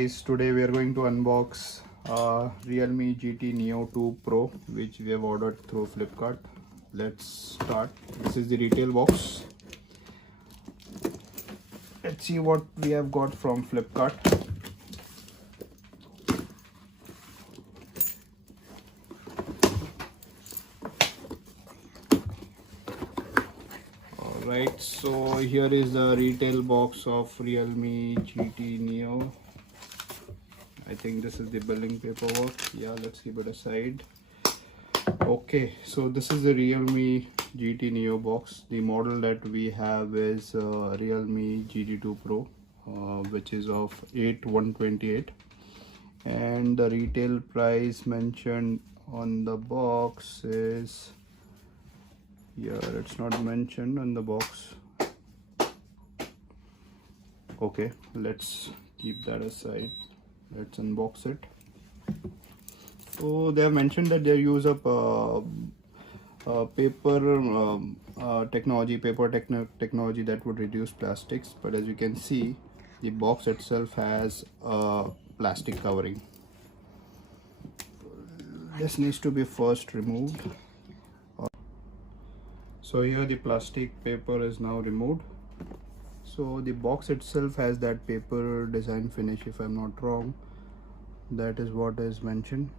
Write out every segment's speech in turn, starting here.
guys, today we are going to unbox Realme GT2 Pro, which we have ordered through Flipkart. Let's start. This is the retail box. Let's see what we have got from Flipkart. Alright, so here is the retail box of Realme GT Neo. I think this is the billing paperwork. Yeah, let's keep it aside. Okay, so this is the Realme GT Neo box. The model that we have is Realme GT2 Pro, which is of 8128, and the retail price mentioned on the box is, yeah, it's not mentioned on the box. Okay, let's keep that aside. Let's unbox it. So they have mentioned that they use up paper technology that would reduce plastics, but as you can see, the box itself has a plastic covering. This needs to be first removed. So here the plastic paper is now removed. So the box itself has that paper design finish, if I'm not wrong. That is what is mentioned.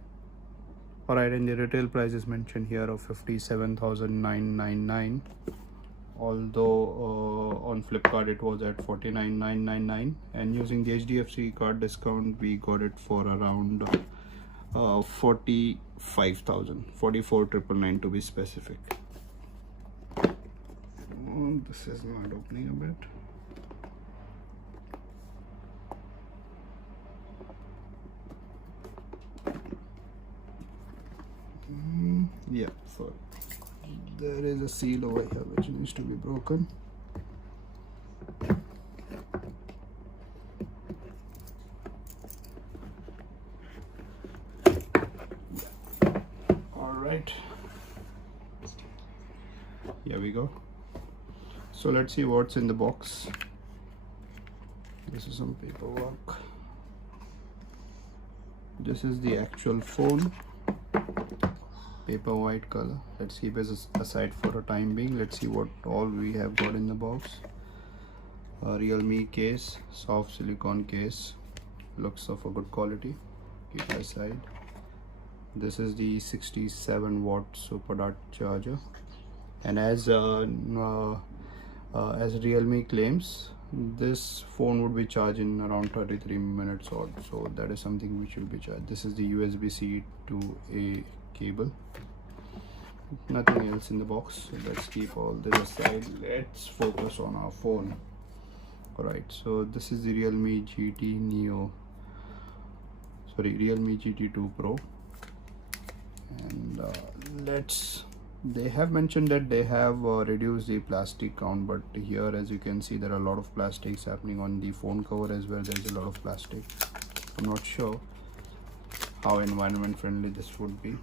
Alright, and the retail price is mentioned here of 57,999, although on Flipkart it was at 49,999, and using the HDFC card discount we got it for around 45,000, 44,999 to be specific. This is not opening a bit. Yeah, so there is a seal over here which needs to be broken. All right, here we go. So let's see what's in the box. This is some paperwork. This is the actual phone. Paper white color. Let's keep it aside for a time being. Let's see what all we have got in the box. A Realme case, soft silicone case, looks of a good quality. Keep it aside. This is the 67 watt super dart charger, and as Realme claims, this phone would be charged in around 33 minutes odd, so that is something which will be charged. This is the USB-C to A cable. Nothing else in the box, so let's keep all this aside. Let's focus on our phone. Alright, so this is the Realme GT2 Pro, and they have mentioned that they have reduced the plastic count, but here, as you can see, there are a lot of plastics happening on the phone cover as well. There's a lot of plastic. I'm not sure how environment friendly this would be.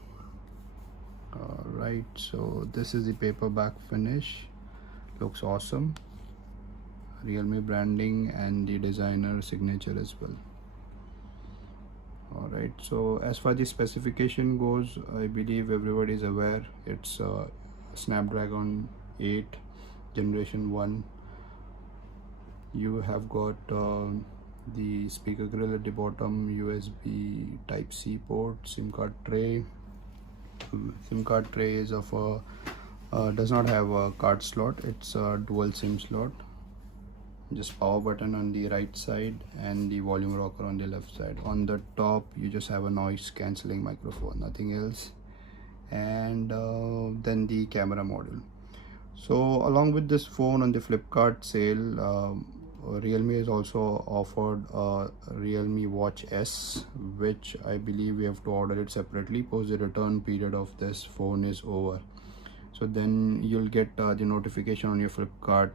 Right, so this is the paperback finish. Looks awesome. Realme branding and the designer signature as well. Alright, so as far as the specification goes, I believe everybody is aware it's Snapdragon 8 generation 1. You have got the speaker grill at the bottom, USB Type-C port, SIM card tray. SIM card tray is of a does not have a card slot. It's a dual SIM slot. Just power button on the right side and the volume rocker on the left side. On the top you just have a noise cancelling microphone, nothing else, and then the camera module. So along with this phone on the Flipkart sale, Realme has also offered a Realme Watch S, which I believe we have to order it separately post the return period of this phone is over. So then you'll get the notification on your Flipkart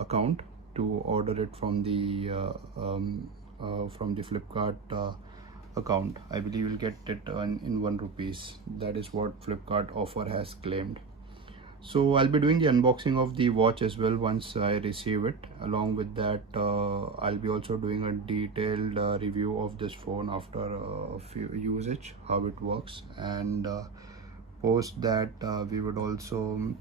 account to order it from the Flipkart account. I believe you'll get it in 1 rupees. That is what Flipkart offer has claimed. So I'll be doing the unboxing of the watch as well once I receive it. Along with that, I'll be also doing a detailed review of this phone after a few usage, how it works, and post that we would also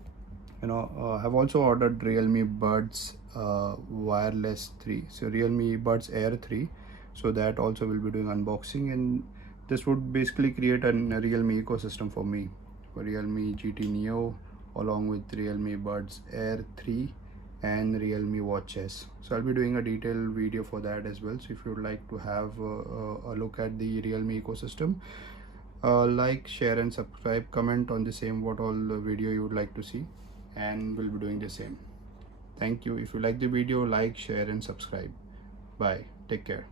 have also ordered Realme Buds Wireless 3, so Realme Buds Air 3, so that also will be doing unboxing, and this would basically create a Realme ecosystem for me, for Realme GT Neo along with Realme Buds Air 3 and Realme Watch S. So I'll be doing a detailed video for that as well. So if you would like to have a look at the Realme ecosystem, like, share and subscribe, comment on the same what all the video you would like to see, and we'll be doing the same. Thank you. If you like the video, like, share and subscribe. Bye, take care.